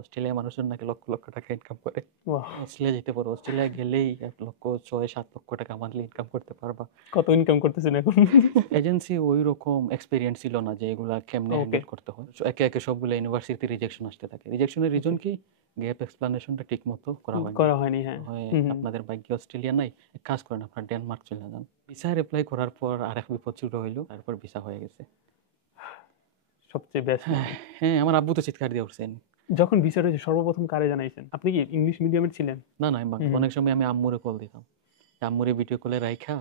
Australia মানুষজন নাকি লক্ষ লক্ষ টাকা ইনকাম করে। বাহ, অস্ট্রেলিয়া যেতে পারো, অস্ট্রেলিয়া গেলেই 1,6-7 লক্ষ টাকা মান্থলি ইনকাম করতে পারবা। কত ইনকাম করতেছেন এখন? এজেন্সি ওই রকম এক্সপিরিয়েন্স ছিল না যে এগুলা কেমনে ওকে, হ্যান্ডেল করতে হয়। একে একে সবগুলো ইউনিভার্সিটি রিজেকশন আসতে থাকে। রিজেকশনের রিজন কি? গ্যাপ এক্সপ্লানেশনটা ঠিক মতো করা হয় না। করা হয়নি, হ্যাঁ। হয় হুম হুম। আপনাদের ভাগ্যে অস্ট্রেলিয়া নাই, এক কাজ করেন আপনার ডেনমার্ক চলে যান। ভিসার অ্যাপ্লাই করার পর আরেক বিপদ শুরু হইলো, তারপর ভিসা হয়ে গেছে। সবচেয়ে বেস্ট হ্যাঁ মোমেন্ট। হ্যাঁ, আমার আব্বু তো চিৎকার দিয়ে উঠছেন। যখন ভিসাটা হয়েছে সর্বপ্রথম কারে জানাইছেন? আপনি কি ইংলিশ মিডিয়ামের ছিলেন? না না, আমি হুম হুম। অনেক সময় আমি আম্মুরে কল দিতাম, আম্মুরে ভিডিও কলে রাইখা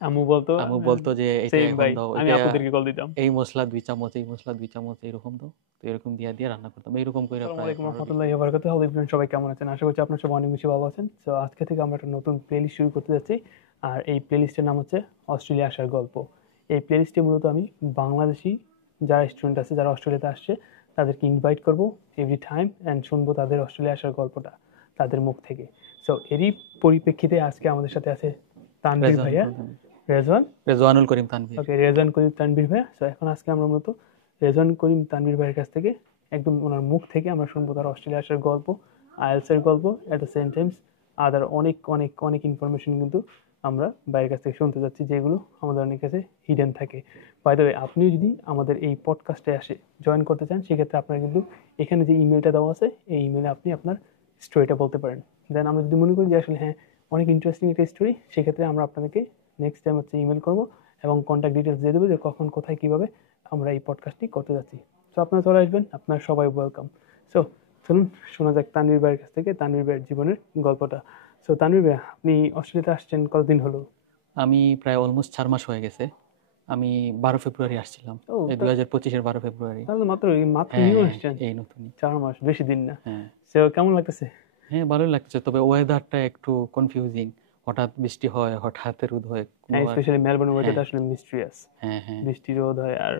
আম্মু বলতো, আম্মু বলতো যে এটা সেম এখন ভাই, দাও, আমি এটা আপুদেরকে কল দিতাম। এই মশলা 2 চামচ, এই মশলা 2 চামচ এরকম দাও। তো এরকম দিয়া দিয়ে রান্না করতাম, এইরকম করে আসসালামু প্রায় আলাইকুম 15-20 রহমতুল্লাহি বছর। ওয়া বারাকাতুহু। হ্যালো এভরিওয়ান, সবাই কেমন আছেন? আশা করছি আপনারা সবাই অনেক বেশি ভালো আছেন। তো আজকে থেকে আমরা একটা নতুন প্লেলিস্ট শুরু করতে যাচ্ছি। আর এই প্লেলিস্টের নাম হচ্ছে অস্ট্রেলিয়া আসার গল্প। এই প্লেলিস্টে মূলত আমি বাংলাদেশি যারা স্টুডেন্ট আছে, যারা অস্ট্রেলিয়াতে আসছে, তাদেরকে ইনভাইট করব এভরি টাইম অ্যান্ড শুনবো তাদের অস্ট্রেলিয়া আসার গল্পটা তাদের মুখ থেকে। সো এরই পরিপ্রেক্ষিতে আজকে আমাদের সাথে আছে তানভীর রেজওয়ান ভাইয়া, রেজওয়ান। রেজওয়ানুল করিম তানভীর। ওকে, রেজওয়ান করিম তানভীর ভাইয়া। সো এখন আজকে আমরা মূলত রেজওয়ান করিম তানভীর ভাইয়ের কাছ থেকে একদম ওনার মুখ থেকে আমরা শুনবো তার অস্ট্রেলিয়া আসার গল্প, আইএলস এর গল্প, অ্যাট দ্য সেম টাইমস আদার অনেক অনেক অনেক ইনফরমেশন কিন্তু আমরা বাইরের কাছ থেকে শুনতে যাচ্ছি, যেগুলো আমাদের অনেক কাছে হিডেন থাকে। বাই দ্য ওয়ে, আপনিও যদি আমাদের এই পডকাস্টে আসে জয়েন করতে চান, সেক্ষেত্রে আপনার কিন্তু এখানে যে ইমেলটা দেওয়া আছে, এই ইমেলে আপনি আপনার স্টোরিটা বলতে পারেন। দেন আমরা যদি মনে করি যে আসলে হ্যাঁ অনেক ইন্টারেস্টিং একটা স্টোরি, সেক্ষেত্রে আমরা আপনাদেরকে নেক্সট টাইম হচ্ছে ইমেল করবো এবং কন্ট্যাক্ট ডিটেলস দিয়ে দেবো যে কখন কোথায় কীভাবে আমরা এই পডকাস্টটি করতে যাচ্ছি। সো আপনারা চলে আসবেন, আপনার সবাই ওয়েলকাম। সো চলুন শোনা যাক তানভীর ভাইয়ের কাছ থেকে তানভীর ভাইয়ের জীবনের গল্পটা। সো তানভীর ভাই, আপনি অস্ট্রেলিয়াতে আসছেন কতদিন হলো? আমি প্রায় অলমোস্ট 4 মাস হয়ে গেছে। আমি 12 ফেব্রুয়ারি আসছিলাম, ও, এই 2025-এর 12 ফেব্রুয়ারি। তাহলে মাত্র মাত্র হ্যাঁ নিউ হ্যাঁ, আসছেন। এই নতুনই। 4 মাস, বেশি দিন না। হ্যাঁ সো কেমন লাগতেছে? হ্যাঁ, ভালোই লাগছে, তবে ওয়েদারটা একটু কনফিউজিং। হঠাৎ বৃষ্টি হয়, হঠাৎ রোদ হয়, কোনো হ্যাঁ, আর। স্পেশালি মেলবোর্ন হ্যাঁ ওয়েদারটা আসলে মিস্ট্রিয়াস। হ্যাঁ হ্যাঁ, বৃষ্টি রোদ হয় আর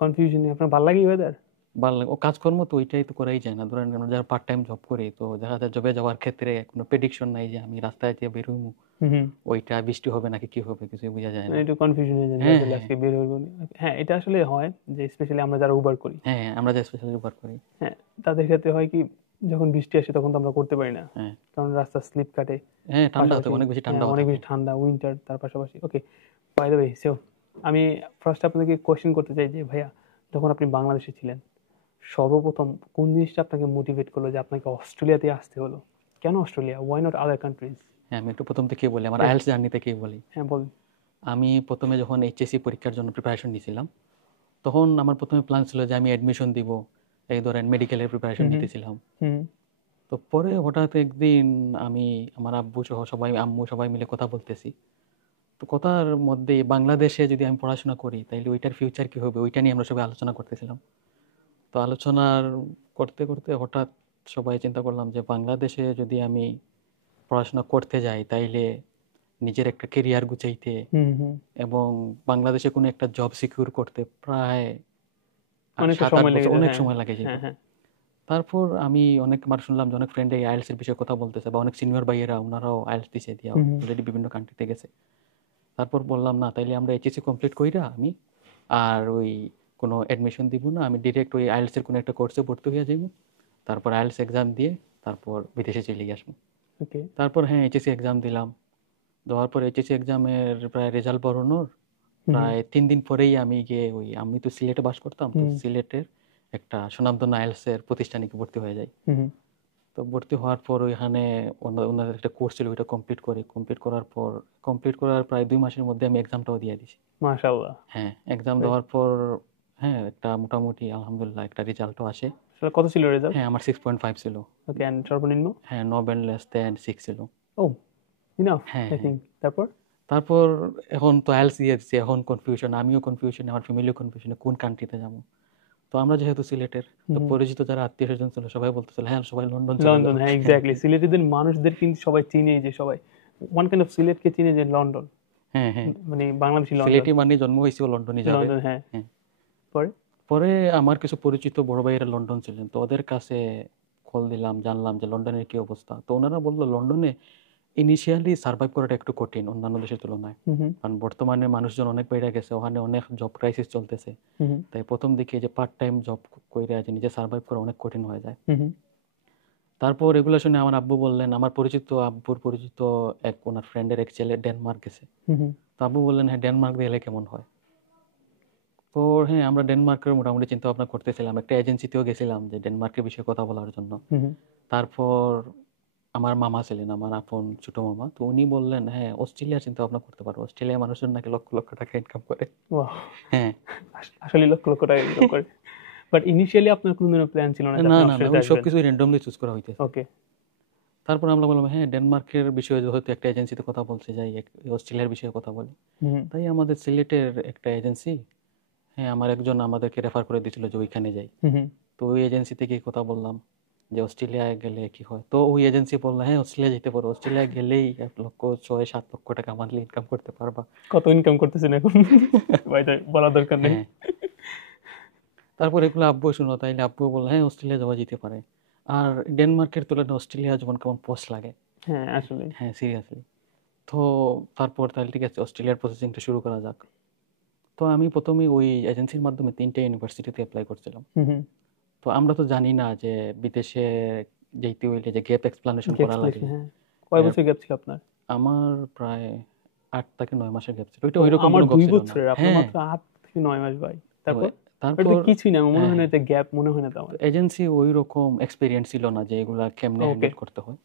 কনফিউশন। আপনার ভালো লাগে ওয়েদার? ভালো লাগে। ও কাজকর্ম তো ওইটাই তো করাই যায় না। ধরেন আমরা যারা পার্ট টাইম জব করি, তো দেখা যায় জবে যাওয়ার ক্ষেত্রে কোনো প্রেডিকশন নাই যে আমি রাস্তায় যে বেরোবো হুম হুম। ওইটা বৃষ্টি হবে নাকি কি হবে, কিছুই বোঝা যায় মানে না। একটু কনফিউশন হয়ে যায় যে হ্যাঁ আসলে হ্যাঁ আজকে বের হইব না। হ্যাঁ, এটা আসলে হয় যে স্পেশালি আমরা যারা উবার করি, হ্যাঁ হ্যাঁ, আমরা যে স্পেশালি ব্যবহার করি। হ্যাঁ, তাদের ক্ষেত্রে হয় কি, যখন বৃষ্টি আসে তখন তো আমরা করতে পারি না, হ্যাঁ কারণ রাস্তা স্লিপ কাটে। হ্যাঁ, ঠান্ডা হতে পাশাপাশি অনেক বেশি হ্যাঁ ঠান্ডাও অনেক থাকে। বেশি ঠান্ডা, উইন্টার তার পাশাপাশি। ওকে, বাই দ্য ওয়ে, সো আমি ফার্স্ট আপনাকে কোয়েশ্চেন করতে চাই যে ভাইয়া, যখন আপনি বাংলাদেশে ছিলেন, সর্বপ্রথম কোন জিনিসটা আপনাকে মোটিভেট করলো যে আপনাকে অস্ট্রেলিয়াতে আসতে হলো? কেন Australia? Why not other countries? হ্যাঁ, আমি একটু প্রথম থেকেই বলি, আমার আইএলটিএস জার্নি থেকেই বলি। হ্যাঁ বলুন। আমি প্রথমে যখন এইচএসসি পরীক্ষার জন্য প্রিপারেশন নিয়েছিলাম, তখন আমার প্রথমে প্ল্যান ছিল যে আমি অ্যাডমিশন দিব, এই ধরেন মেডিকেলের প্রিপারেশন হুম হুম নিতেছিলাম। হুম তো পরে হঠাৎ একদিন আমি, আমার আব্বু সহ সবাই, আম্মু সবাই মিলে কথা বলতেছি। তো কথার মধ্যে বাংলাদেশে যদি আমি পড়াশোনা করি তাহলে ওইটার ফিউচার কি হবে, ওইটা নিয়ে আমরা সবাই আলোচনা করতেছিলাম। তো আলোচনার করতে করতে হঠাৎ সবাই চিন্তা করলাম যে বাংলাদেশে যদি আমি পড়াশোনা করতে যাই তাইলে নিজের একটা কেরিয়ার গুছাইতে হুম হুম। এবং বাংলাদেশে কোনো একটা জব সিকিউর করতে প্রায় অনেকটা 7-8 সময় লেগে বছর যায়, অনেক হ্যাঁ। সময় লাগে যেত। হ্যাঁ হ্যাঁ। তারপর আমি অনেক মানুষ শুনলাম যে অনেক ফ্রেন্ড এই আইএলটিএস এর বিষয়ে কথা বলতেছে, বা অনেক সিনিয়র ভাইয়েরা ওনারাও আইএলটিএস দিছে, দিয়া হুম হুম অলরেডি বিভিন্ন কান্ট্রিতে গেছে। তারপর বললাম না, তাইলে আমরা এইচএসসি কমপ্লিট কইরা আমি আর ওই কোনো অ্যাডমিশন দিব না, আমি ডিরেক্ট ওই আইএলটিএস এর কোনো একটা কোর্সে ভর্তি হয়ে যাবো, তারপর আইএলটিএস এক্সাম দিয়ে তারপর বিদেশে চলে আসবো। ওকে। তারপর হ্যাঁ, এইচএসসি এক্সাম দিলাম। দেওয়ার পর এইচএসসি এক্সামের প্রায় রেজাল্ট বেরোনোর হুম হুম প্রায় 3 দিন পরেই আমি গিয়ে ওই, আমি তো সিলেটে বাস করতাম, তো হুম সিলেটের একটা সুনামধন্য আইএলটিএস এর প্রতিষ্ঠানে ভর্তি হয়ে যাই। হুম হুম। তো ভর্তি হওয়ার পর ওইখানে ওনাদের একটা কোর্স ছিল, ওইটা কমপ্লিট করার পর, কমপ্লিট করার প্রায় 2 মাসের মধ্যে আমি এক্সামটাও দিয়ে দিছি। মাশাআল্লাহ। হ্যাঁ, এক্সাম Right. দেওয়ার পর হ্যাঁ একটা মোটামুটি আলহামদুলিল্লাহ একটা রেজাল্টও আসে। আসলে কত ছিল রেজাল্ট? হ্যাঁ, আমার 6.5 ছিল। ওকে, এন্ড সর্বনিম্ন? হ্যাঁ, নো ব্যান্ড লেস দেন 6 ছিল। ও, ইনাফ হ্যাঁ আই হ্যাঁ। থিংক। তারপর? তারপর এখন তো আইএলটিএস দিয়ে দিচ্ছি, এখন কনফিউশন, আমিও কনফিউশন, আমার ফ্যামিলিও কনফিউশনে কোন কান্ট্রিতে যাবো। তো আমরা যেহেতু সিলেটের, তো হুম। পরিচিত যারা আত্মীয় স্বজন ছিল সবাই বলতেছিল হ্যাঁ সবাই লন্ডন চলে যাও। লন্ডন, হ্যাঁ এক্স্যাক্টলি। সিলেটিদের মানুষদের কিন্তু সবাই চিনে, যে সবাই ওয়ান কাইন্ড অফ সিলেটকে চিনে যে লন্ডন, হ্যাঁ হ্যাঁ, মানে বাংলাদেশি লন্ডন। সিলেটি মানে জন্ম হয়েছে লন্ডনই যাবে। লন্ডন, হ্যাঁ। হ্যাঁ। পরে? পরে আমার কিছু পরিচিত বড় ভাইয়েরা লন্ডন ছিলেন, তো ওদের কাছে কল দিলাম, জানলাম যে লন্ডনের কি অবস্থা। তো ওনারা বললো লন্ডনে ইনিশিয়ালি সার্ভাইভ করাটা একটু কঠিন অন্যান্য দেশের তুলনায়, হুম হুম কারণ বর্তমানে মানুষজন অনেক বেড়ে গেছে, ওখানে অনেক জব ক্রাইসিস চলতেছে। হুম তাই প্রথম দিকে যে পার্ট টাইম জব কইরা যে নিজে সার্ভাইভ করা অনেক কঠিন হয়ে যায়। হুম হুম তারপর এগুলো শুনে আমার আব্বু বললেন, আমার পরিচিত আব্বুর পরিচিত এক ওনার ফ্রেন্ডের এক ছেলে ডেনমার্ক গেছে। তো আব্বু বললেন, হ্যাঁ ডেনমার্ক গেলে কেমন হয়। তো হ্যাঁ, আমরা ডেনমার্কের মোটামুটি চিন্তা ভাবনা করতেছিলাম, একটা এজেন্সিতেও গেছিলাম যে ডেনমার্কের বিষয়ে কথা বলার জন্য। তারপর আমার মামা ছিলেন, আমার আপন ছোট মামা, তো উনি বললেন হ্যাঁ অস্ট্রেলিয়ার চিন্তা ভাবনা করতে পারো, অস্ট্রেলিয়ার মানুষজন নাকি লক্ষ লক্ষ টাকা ইনকাম করে। হ্যাঁ আসলে লক্ষ লক্ষ টাকা ইনকাম করে। বাট ইনিশিয়ালি আপনার কোনো প্ল্যান ছিল না যে না আপনি না না, অস্ট্রেলিয়াতে ওই আসবেন? সবকিছু র্যান্ডমলি চুজ করা হইতেছে। ওকে। তারপর আমরা বললাম হ্যাঁ ডেনমার্কের বিষয়ে যেহেতু একটা এজেন্সিতে কথা বলতে যাই, অস্ট্রেলিয়ার বিষয়ে কথা বলি। তাই আমাদের সিলেটের একটা এজেন্সি, হ্যাঁ আমার একজন আমাদেরকে রেফার করে দিয়েছিল যে ওইখানে যাই। তো ওই এজেন্সি থেকে কথা বললাম যে অস্ট্রেলিয়ায় গেলে কি হয়। তো ওই এজেন্সি বললো হ্যাঁ অস্ট্রেলিয়া যেতে পারো, অস্ট্রেলিয়া গেলেই 1,6-7 লক্ষ টাকা মান্থলি ইনকাম করতে পারবা। কত ইনকাম করতেছেন এখন? ভাই বলা দরকার নেই। হ্যাঁ, তারপর এগুলো আব্বু শুনো, তাইলে আব্বু বললো হ্যাঁ অস্ট্রেলিয়া যাওয়া যেতে পারে। আর ডেনমার্কের তুলনায় অস্ট্রেলিয়া যেমন কেমন পোস্ট লাগে। হ্যাঁ আসলে। হ্যাঁ সিরিয়াসলি। তো তারপর তাহলে ঠিক আছে অস্ট্রেলিয়ার প্রসেসিংটা শুরু করা যাক। তো আমি প্রথমে ওই এজেন্সির মাধ্যমে 3টে ইউনিভার্সিটিতে অ্যাপ্লাই করছিলাম। তো আমরা তো জানি না যে বিদেশে যেতে হইলে যে গ্যাপ এক্সপ্লানেশন করা লাগে। হ্যাঁ। কয় বছর গ্যাপ ছিল আপনার? আমার প্রায় 8 থেকে 9 মাসের গ্যাপ ছিল। ওইটা ও, ওইরকম আমার কোনো গপ 2 ছিল না। বছরের, আপনার হ্যাঁ, মাত্র 8 থেকে 9 মাস ভাই। তারপর তো এটা তারপর তো কিছুই না, আমার মনে হয় না হ্যাঁ, এটা গ্যাপ মনে হয় না তো আমার। এজেন্সি ওই রকম এক্সপেরিয়েন্স ছিল না যে এগুলা কেমনে ওকে। হ্যান্ডেল করতে হয়।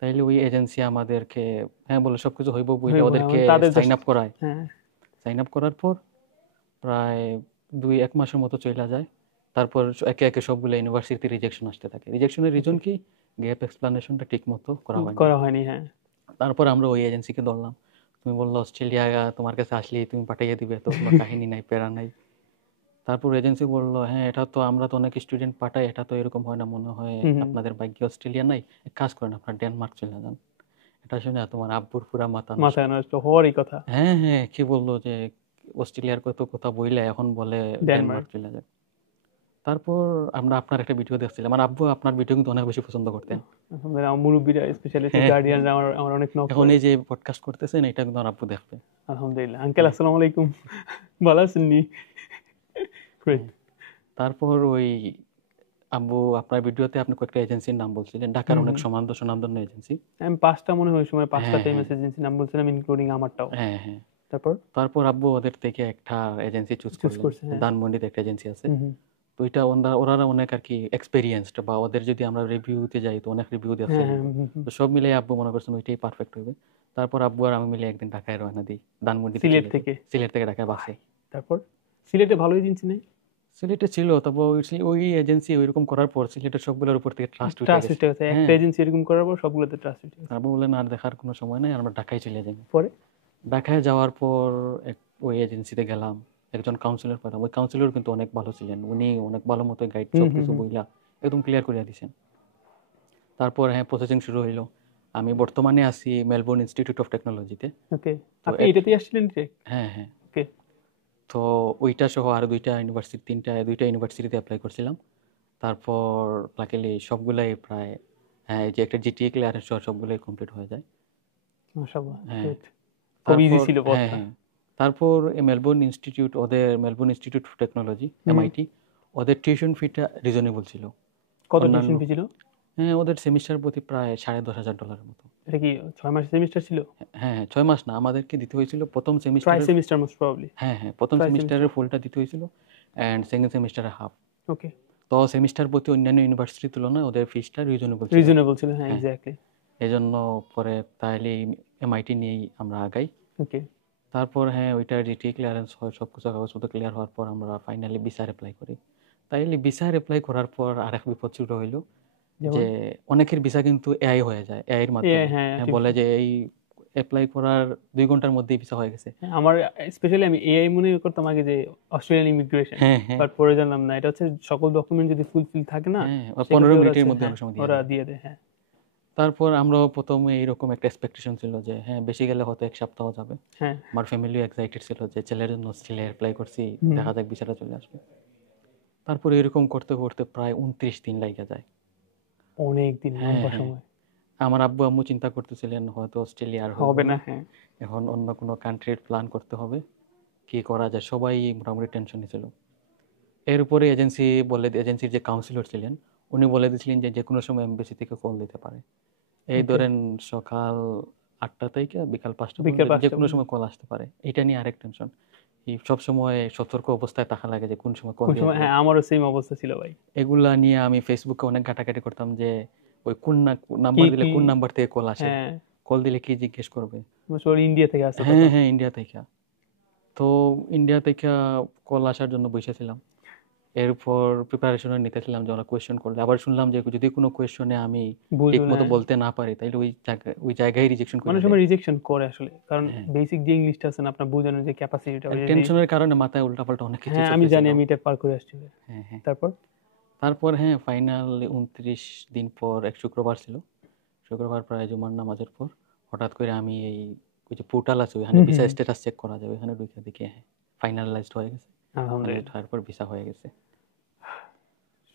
তাইলে ওই এজেন্সি আমাদেরকে হ্যাঁ বলে সবকিছু হইব বইলে হ্যাঁ, ওদেরকে তাদের সাইন জাস্ট। আপ করায়। হ্যাঁ। সাইন আপ করার পর প্রায় 2-1 মাসের মতো চলে যায়। তারপর একে একে সবগুলো ইউনিভার্সিটি রিজেকশন আসতে থাকে। রিজেকশনের রিজন কি? গ্যাপ এক্সপ্লানেশনটা ঠিক মতো করা হয়নি। করা হয়নি, হ্যাঁ। তারপর আমরা ওই এজেন্সিকে ধরলাম। তুমি বললো অস্ট্রেলিয়া তোমার কাছে আসলেই তুমি পাঠিয়ে দিবে, তো কোনো কাহিনী নাই, প্যারা নাই। তারপর এজেন্সি বললো হ্যাঁ এটা তো আমরা তো অনেক স্টুডেন্ট পাঠাই, এটা তো এরকম হয় না, মনে হয় আপনাদের ভাগ্যে অস্ট্রেলিয়া নাই, এক কাজ করেন আপনার ডেনমার্ক চলে যান। এটা শুনে তোমার আব্বুর পুরা মাথা নষ্ট। মাথায় নষ্ট হওয়ারই কথা। হ্যাঁ হ্যাঁ, কি বললো যে অস্ট্রেলিয়ার কত কথা বইলে এখন বলে ডেনমার্ক। ডেনমার্ক চলে যায়। তারপর আমরা আপনার একটা ভিডিও দেখছিলাম, আমার আব্বু আপনার ভিডিও কিন্তু অনেক বেশি পছন্দ করতেন। আলহামদুলিল্লাহ, আমার মুরব্বীরা স্পেশালি হ্যাঁ গার্ডিয়ানরা আমার আমার অনেক নক এখন করে। এই যে পডকাস্ট করতেছেন এটা কিন্তু আমার আব্বু দেখবে। আলহামদুলিল্লাহ। আঙ্কেল আসসালামু আলাইকুম, ভালো আছেন নি? গ্রেট। তারপর ওই আব্বু আপনার ভিডিওতে আপনি কয়েকটা এজেন্সির নাম বলছিলেন, ঢাকার অনেক সুনামধন্য এজেন্সি। আমি 5টা মনে হয় ওই সময় 5টা হ্যাঁ ফেমাস হ্যাঁ এজেন্সি নাম বলছিলাম, ইনক্লুডিং আমারটাও। হ্যাঁ হ্যাঁ। তারপর তারপর আব্বু ওদের থেকে একটা এজেন্সি চুজ চুজ করলেন। করছে, হ্যাঁ। ধানমন্ডিতে একটা এজেন্সি আছে। তো ওইটা ওরা অনেক আর কি এক্সপেরিয়েন্সড, বা ওদের যদি আমরা রিভিউতে যাই তো অনেক রিভিউ দেওয়া হ্যাঁ, ছিল। হ্যাঁ। তো সব মিলে আব্বু মনে করছেন ওইটাই পারফেক্ট হবে। তারপর আব্বু আর আমি মিলে একদিন ঢাকায় রওনা দিই, ধানমন্ডিতে সিলেট চলে যাই। থেকে? সিলেট থেকে ঢাকায় বাসে। তারপর সিলেটে ভালো এজেন্সি নেই? সিলেটে ছিল, তবে ওই এজেন্সি ওইরকম করার পর সিলেটের সবগুলোর উপর থেকে ট্রাস্ট উঠে ট্রাস্ট গেছে। উঠে গেছে, একটা হ্যাঁ, এজেন্সি এরকম করার পর সবগুলোতে ট্রাস্ট উঠে গেছে। আব্বু বললেন আর দেখার কোনো সময় নাই, আমরা ঢাকায় চলে যাই। পরে ঢাকায় যাওয়ার পর ওই এজেন্সিতে গেলাম, একজন কাউন্সিলর পেলাম। ওই কাউন্সিলর কিন্তু অনেক ভালো ছিলেন, উনি অনেক ভালো মতো গাইড সবকিছু বইলা একদম ক্লিয়ার করে দিয়েছেন। তারপর হ্যাঁ প্রসেসিং শুরু হইলো। আমি বর্তমানে আছি মেলবোর্ন ইনস্টিটিউট অফ টেকনোলজিতে। ওকে। তো আপনি এটাতেই আসছিলেন ডিরেক্ট? হ্যাঁ হ্যাঁ। ওকে। তো ওইটা সহ আরো দুইটা ইউনিভার্সিটিতে অ্যাপ্লাই করছিলাম। তারপর লাকিলি সবগুলাই প্রায়, হ্যাঁ এই যে একটা জিটিএ ক্লিয়ারেন্স সহ সবগুলাই কমপ্লিট হয়ে যায়। মাশাআল্লাহ, হ্যাঁ। গ্রেট। খুব ইজি ছিল হ্যাঁ পথটা। হ্যাঁ। তারপর Melbourne institute of technology MIT, ওদের টিউশন ফিটা রিজনেবল ছিল। কত অন্যান্য টিউশন ফি ছিল? হ্যাঁ ওদের সেমিস্টার প্রতি প্রায় $10,500 মতো। এটা কি 6 মাসের সেমিস্টার ছিল? হ্যাঁ হ্যাঁ, 6 মাস না, আমাদেরকে দিতে হয়েছিল প্রথম ট্রাই সেমিস্টারের। Semester most probably. হ্যাঁ হ্যাঁ, প্রথম ট্রাই সেমিস্টার। সেমিস্টারের ফুলটা দিতে হয়েছিল অ্যান্ড সেকেন্ড সেমিস্টারে হাফ। ওকে। তো সেমিস্টার প্রতি অন্যান্য ইউনিভার্সিটির তুলনায় ওদের ফিসটা রিজনেবল ছিল। রিজনেবল ছিল, হ্যাঁ, হ্যাঁ, এক্স্যাক্টলি। এজন্য পরে তাহলে এমআইটি নিয়েই আমরা আগাই। ওকে। তারপর হ্যাঁ ওইটা জিটি ক্লিয়ারেন্স হয়, সব কিছু কাগজপত্র ক্লিয়ার হওয়ার পর আমরা ফাইনালি ভিসার অ্যাপ্লাই করি। তাইলে ভিসার অ্যাপ্লাই করার পর আরেক বিপদ শুরু হইলো যে অনেকের ভিসা কিন্তু এআই হয়ে যায়, এআই এর মাধ্যমে। হ্যাঁ, হ্যাঁ, বলে যে এই অ্যাপ্লাই করার 2 ঘন্টার মধ্যেই ভিসা হয়ে গেছে। আমার স্পেশালি আমি এআই মনে করতাম আগে যে অস্ট্রেলিয়ান ইমিগ্রেশন, হ্যাঁ হ্যাঁ বাট পরে জানলাম না, এটা হচ্ছে সকল ডকুমেন্ট যদি ফুলফিল থাকে না হ্যাঁ, সেক্ষেত্রে 15 ওরা মিনিটের হচ্ছে, মধ্যে হ্যাঁ, অনেক সময় দিয়ে ওরা দেয়। দিয়ে দেয়, হ্যাঁ। তারপর আমরাও প্রথমে এইরকম একটা এক্সপেকটেশন ছিল যে হ্যাঁ বেশি গেলে হয়তো 1 সপ্তাহ যাবে। হ্যাঁ। আমার ফ্যামিলিও এক্সাইটেড ছিল যে ছেলের জন্য অস্ট্রেলিয়া অ্যাপ্লাই করছি, দেখা যাক ভিসাটা চলে আসবে। তারপরে এরকম করতে করতে প্রায় 29 দিন লেগে যায়। অনেক দিন, হ্যাঁ লম্বা হ্যাঁ, সময়। আমার আব্বু আম্মু চিন্তা করতেছিলেন হয়তো অস্ট্রেলিয়া আর হবে না, হ্যাঁ। এখন অন্য কোনো কান্ট্রির প্ল্যান করতে হবে, কি করা যায়, সবাই মোটামুটি টেনশনে ছিল। এর উপরে এজেন্সির যে কাউন্সিলর ছিলেন উনি বলে দিয়েছিলেন যে যে কোনো সময় এমবেসি থেকে কল দিতে পারে। এই ওকে, ধরেন সকাল 8টা থেকে বিকাল 5টা বিকেল পর্যন্ত যে 5টা কোনো পর্যন্ত। সময় কল আসতে পারে। এটা নিয়ে আরেক টেনশন। এই সবসময় সতর্ক অবস্থায় থাকা লাগে যে কোন সময় কল কোন দিয়ে সময়, দিবে। হ্যাঁ আমারও সেম অবস্থা ছিল ভাই। এগুলা নিয়ে আমি ফেসবুকে অনেক ঘাটাঘাটি করতাম যে ওই কি নাম্বার দিলে কি কোন নাম্বার থেকে কল আসে, হ্যাঁ, কল দিলে কি জিজ্ঞেস করবে। ওর ইন্ডিয়া থেকে আসতো হ্যাঁ তখন। হ্যাঁ, ইন্ডিয়া থেকে। তো ইন্ডিয়া থেকে কল আসার জন্য বসেছিলাম। এরপর প্রিপারেশনও নিতেছিলাম যে ওরা কোয়েশ্চেন করলে, আবার শুনলাম যে যদি কোনো কোয়েশ্চনে আমি ঠিক বুঝবেন, মতো হ্যাঁ। বলতে না পারি তাহলে ওই জায়গায় রিজেকশন করে অনেক দেয়। সময় রিজেকশন করে আসলে, কারণ হ্যাঁ, বেসিক যে ইংলিশটা আছে না, আপনার বোঝানোর যে ক্যাপাসিটিটা, ওই যে টেনশনের কারণে মাথায় উল্টাপাল্টা অনেক কিছু হ্যাঁ আমি জানি, চলতেছিল। আমি এটা পার করে আসছি ভাই। হ্যাঁ হ্যাঁ। তারপর তারপর হ্যাঁ ফাইনাল 29 দিন পর এক শুক্রবার ছিল। শুক্রবার প্রায় জুমার নামাজের পর হঠাৎ করে আমি ওই যে পোর্টাল আছে ওইখানে হুম হুম ভিসা হুম। স্ট্যাটাস চেক করা যায়, ওইখানে ঢুকে দেখি হ্যাঁ ফাইনালাইজড হয়ে গেছে। ফাইনালাইজড আলহামদুলিল্লাহ, হওয়ার পর ভিসা হয়ে গেছে।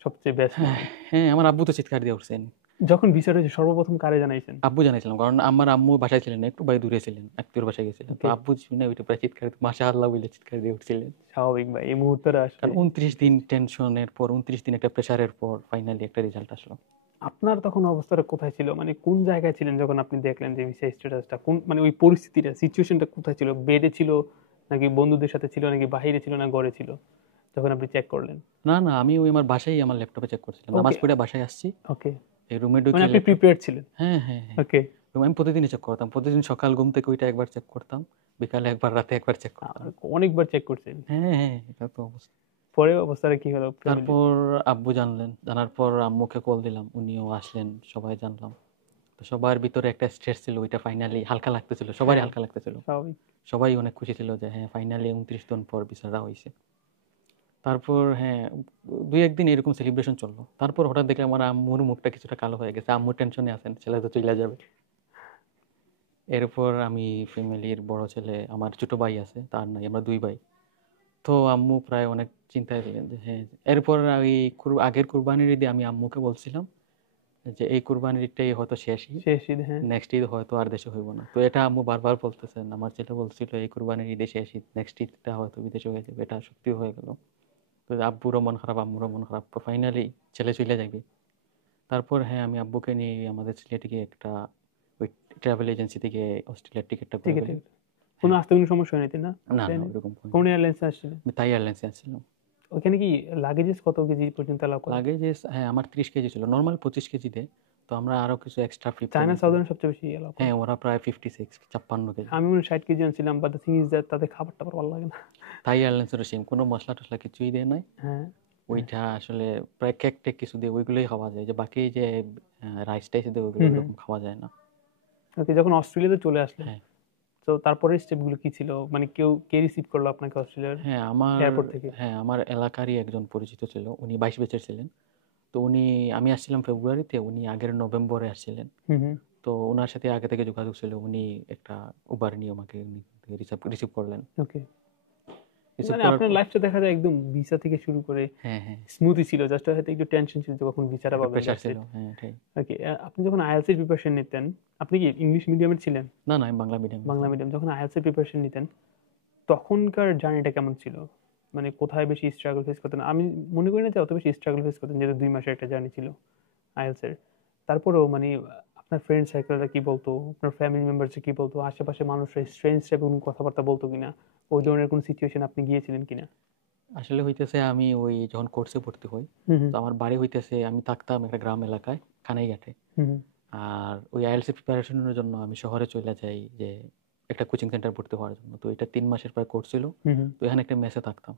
সবচেয়ে বেস্ট হ্যাঁ মোমেন্ট। হ্যাঁ, আমার আব্বু তো চিৎকার দিয়ে উঠছেন। যখন ভিসাটা হয়েছে সর্বপ্রথম কারে জানাইছেন? আব্বু জানাইছিলাম, কারণ আমার আম্মু বাসায় ছিলেন না, একটু বাইরে দূরে ছিলেন, আত্মীয়র বাসায় গেছিলেন। তো ওকে, আব্বু শুনে ওইটা প্রায় চিৎকার, মাশা আল্লাহ বলে চিৎকার দিয়ে উঠছিলেন। স্বাভাবিক ভাই, এই মুহূর্তটা আসলে। কারণ 29 দিন টেনশনের পর, 29 দিন একটা প্রেশারের পর ফাইনালি একটা রেজাল্ট আসলো। আপনার তখন অবস্থাটা কোথায় ছিল, মানে কোন জায়গায় ছিলেন যখন আপনি দেখলেন যে ভিসা স্ট্যাটাসটা, কোন মানে ওই পরিস্থিতিটা, সিচুয়েশনটা কোথায় ছিল? বেডে ছিল, নাকি বন্ধুদের সাথে ছিল, নাকি বাইরে ছিল, না ঘরে ছিল যখন আপনি চেক করলেন? না না, আমি ওই আমার বাসায় আমার ল্যাপটপে চেক করছিলাম, নামাজ ওকে, পড়ে বাসায় আসছি, ওকে, এই রুমে মানে ঢুকে আপনি ল্যাপটপ। প্রিপেয়ার ছিলেন। হ্যাঁ হ্যাঁ হ্যাঁ, ওকে, আমি প্রতিদিনই চেক করতাম, প্রতিদিন সকাল ঘুম থেকে ওইটা একবার চেক করতাম, বিকালে একবার, রাতে একবার চেক করতাম। অনেকবার চেক করছেন। হ্যাঁ হ্যাঁ, এটা তো অবস্থা। পরে অবস্থাটা কি হলো ফ্যামিলির? তারপর আব্বু জানলেন, জানার পর আম্মুকে কল দিলাম, উনিও আসলেন, সবাই জানলাম। তো সবার ভিতরে একটা স্ট্রেস ছিল, ওইটা ফাইনালি হালকা লাগতেছিল, সবারই হ্যাঁ, হালকা লাগতেছিল। স্বাভাবিক। সবাই অনেক খুশি ছিল যে হ্যাঁ ফাইনালি 29 দিন পর বিচারটা হয়েছে। তারপর হ্যাঁ 2-1 দিন এরকম সেলিব্রেশন চললো, তারপর হঠাৎ দেখলাম আমার আম্মুর মুখটা কিছুটা কালো হয়ে গেছে, আম্মু টেনশনে আছেন ছেলে তো চলে যাবে। এরপর আমি ফ্যামিলির বড় ছেলে, আমার ছোট ভাই আছে, তার নাই, আমরা 2 ভাই। তো আম্মু প্রায় অনেক চিন্তায় ছিলেন যে হ্যাঁ। এরপর আগের কুরবানির ঈদে আমি আম্মুকে বলছিলাম যে এই কুরবানির ঈদটাই হয়তো শেষ ঈদ, শেষ ঈদ, হ্যাঁ। নেক্সট ঈদ হয়তো আর দেশে হইব না। তো এটা আম্মু বারবার বলতেছেন, আমার ছেলে বলছিল এই কুরবানির ঈদে শেষ ঈদ, নেক্সট ঈদটা হয়তো বিদেশে হয়ে যাবে, এটা সত্যি হয়ে গেল। তো আব্বুরও মন খারাপ, আম্মুরও মন খারাপ, ফাইনালি ছেলে চলে যাবে। তারপর হ্যাঁ আমি আব্বুকে নিয়ে আমাদের সিলেটে একটা ওই ট্রাভেল এজেন্সি থেকে অস্ট্রেলিয়ার টিকিটটা করে ঠিক আছে, ফেলি। কোনো হ্যাঁ, আসতে কোনো সমস্যা হয়নি, তাই না? না না ট্রেনে ওইরকম কোনো। কোন এয়ারলাইন্সে আসছিলেন? আমি তাই এয়ারলাইন্সে আসছিলাম। ওখানে কি লাগেজেস কত কেজি পর্যন্ত অ্যালাউ করে? লাগেজেস হ্যাঁ আমার 30 কেজি ছিল, নর্মাল 25 কেজি দেয়। তো আমরা আরো কিছু এক্সট্রা 50 চায়না নিয়েছিলাম। সাউদার্ন সবচেয়ে বেশি অ্যালাউ করে। হ্যাঁ ওরা প্রায় 56 কেজি। আমি মনে হয় 60 কেজি আনছিলাম, but the thing is that তাদের খাবার টাবার ভালো লাগে না। থাই এয়ারলাইন্সেরও সেম, কোনো মশলা টশলা কিছুই দেয় নাই। হ্যাঁ, ওইটা আসলে প্রায় কেক টেক কিছু দিয়ে ওইগুলোই খাওয়া যায়, যে বাকি যে রাইস টাইস দিয়ে ওইগুলো হুম হুম। ওইরকম খাওয়া যায় না। ওকে, যখন অস্ট্রেলিয়াতে চলে আসলেন, হ্যাঁ তো তারপরে স্টেপগুলো কি ছিল, মানে কে রিসিভ করলো আপনাকে অস্ট্রেলিয়ার হ্যাঁ আমার এয়ারপোর্ট থেকে? হ্যাঁ আমার এলাকারই একজন পরিচিত ছিল, উনি 22 ব্যাচের ছিলেন। তো আমি আসছিলাম ফেব্রুয়ারিতে, উনি আগের নভেম্বরে আসছিলেন। হুম হুম। তো ওনার সাথে আগে থেকে যোগাযোগ ছিল, উনি একটা উবার নিয়ে আমাকে রিসিভ করলেন। ওকে, রিসিভ মানে করার আপনার পর লাইফটা দেখা যায় একদম ভিসা থেকে শুরু করে হ্যাঁ হ্যাঁ, স্মুথই ছিল, জাস্ট হয়তো একটু টেনশন ছিল যে কখন ভিসাটা একটা পাবেন, প্রেশার দ্যাটস ছিল, ইট। হ্যাঁ এটাই। ওকে, আপনি যখন আইএলটিএস এর প্রিপারেশন নিতেন, আপনি কি ইংলিশ মিডিয়ামের ছিলেন? না না, আমি বাংলা মিডিয়াম। বাংলা মিডিয়াম। যখন আইএলটিএস এর প্রিপারেশন নিতেন, তখনকার জার্নিটা কেমন ছিল? মানে কোথায় বেশি স্ট্রাগল ফেস করতেন? আমি মনে করি না যে অত বেশি স্ট্রাগল ফেস করতেন, যেহেতু 2 মাসের একটা জার্নি ছিল আইএলটিএস এর। তারপরেও মানে আপনার ফ্রেন্ড সার্কেলটা কি বলতো, আপনার ফ্যামিলি মেম্বারস কি বলতো, আশেপাশে মানুষরা স্ট্রেঞ্জ টাইপের কোনো কথাবার্তা বলতো কিনা, ওই ধরনের কোনো সিচুয়েশন আপনি গিয়েছিলেন কিনা? আসলে হইতেছে আমি ওই যখন কোর্সে ভর্তি হই, হুম হুম তো আমার বাড়ি হইতেছে, আমি থাকতাম একটা গ্রাম এলাকায় কানাইঘাটে। হুম হুম। আর ওই আইএলটিএস প্রিপারেশনের জন্য আমি শহরে চলে যাই, যে একটা কোচিং সেন্টার ভর্তি হওয়ার জন্য। তো এটা 3 মাসের প্রায় কোর্স ছিল। হুম হুম। তো এখানে একটা মেসে থাকতাম।